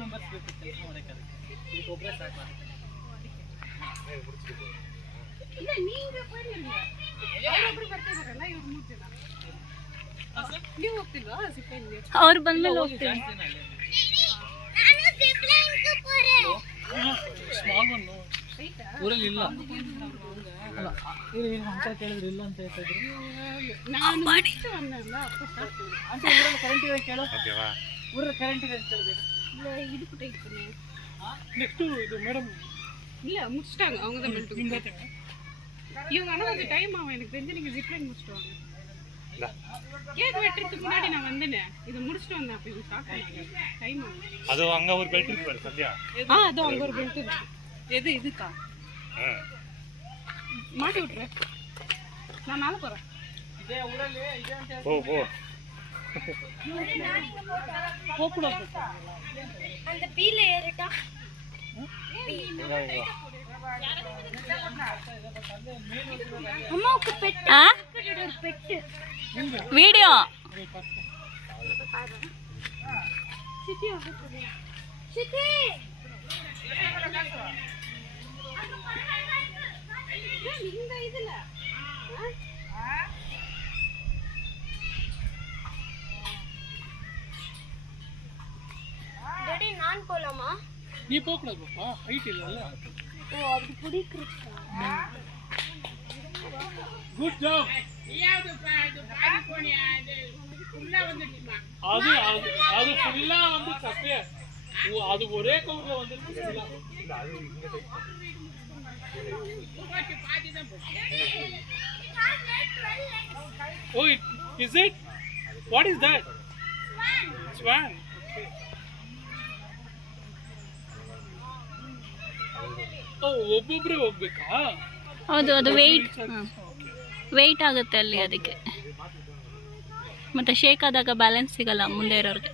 Members ಬೇಕು ಕೆಲಸ ಮಾಡಕ್ಕೆ ಅದಕ್ಕೆ ಈಗ ಒಬ್ಬರೇ ಸಾಕು ಇಲ್ಲ ನೀವು ಬರಲಿಲ್ಲ ಅವರೊಬ್ಬರು ಬರ್ತಿದಾರಲ್ಲ ಇವ್ರು 3 ಜನ ನೀವು ಹೋಗ್ತಿಲ್ವಾ ಸಿಪ್ಲೈನ್ಗೆ ಅವ್ರು ಬಂದ್ಮೇಲೆ ಹೋಗ್ತೀವಿ ನಾನು ಸಿಪ್ಲೈನ್ಗೆ ಹೋರೆ ಸ್ಮಾಲ್ ಒನ್ ಊರಲ್ಲಿ ಇಲ್ಲ ಅಲ್ಲ ಏನು ಅಂತ ಕೇಳಿದ್ರು ಇಲ್ಲ ಅಂತ ಹೇಳ್ತಿದ್ರು ನಾನು ನೆಕ್ಸ್ಟ್ ಅನ್ನಲ್ಲ ಅಪ್ಪ ಸ್ಟಾರ್ಟ್ ಅಂತ ಊರಲ್ಲಿ ಕರೆಂಟ್ ಇದೆ ಕೇಳು ಓಕೆವಾ ಊರಲ್ಲಿ ಕರೆಂಟ್ ಇದೆ ಅಂತ ಹೇಳ್ಬೇಕು ಇಲ್ಲ ಇದು ಕೂಡ ಇತ್ತು ನೆಕ್ಸ್ಟ್ ಇದು ಮೇಡಮ್ இல்ல முடிச்சிட்டாங்க அவங்க தான் பண்ணிட்டு இவங்க ஆனா கொஞ்சம் டைம் ஆகும் எனக்கு தெரிஞ்சு நீங்க ஜிப்லைன் முடிச்சிடுவாங்க கேக் வெட்டுறதுக்கு முன்னாடி நான் வந்தேனே இத முடிச்சிட்டு வந்தேன் அப்ப இது ஸ்டார்ட் பண்ணாங்க டைம் ஆகும் அது அங்க ஒரு பெல்ட் இருக்கு பாரு சத்யா அது அங்க ஒரு பெல்ட் இருக்கு எது இதுக்கா மாட்டி விட்டுரு நான் மேல போறேன் இதே ஊரல்லே இதே ಅಂತ போ போ போக்கூடாது அந்த பீல ஏறிட்டா அம்மா ஒரு பெட் ஒரு பெட் வீடியோ சிட்டி சிட்டி இந்த இதுல டாடி நான் போலாமா நீ போக்கூடாது பாப்பா ஹைட் இல்லல்ல ஓ அது பிடிக்குறா குட் ஜாப் நீயாவது பாதி போனியா அது ஃபுல்லா வந்துடுமா அது அது ஃபுல்லா வந்து சப்பே அது ஒரே கவுர்ல வந்துருச்சு ஃபுல்லா இல்ல அது இங்க பாதி தான் போச்சு Oh, is it? What is that? Swan. Okay. Oh, ಒಬ್ಬೊಬ್ಬರೇ ಹೋಗ್ಬೇಕಾ? ಹೌದು ಅದು ವೆಯ್ಟ್ ಆಗುತ್ತೆ ಅಲ್ಲಿ ಅದಕ್ಕೆ ಮತ್ತೆ ಶೇಕ್ ಆದಾಗ ಬ್ಯಾಲೆನ್ಸ್ ಸಿಗಲ್ಲ ಮುಂದೆ ಇರೋರಿಗೆ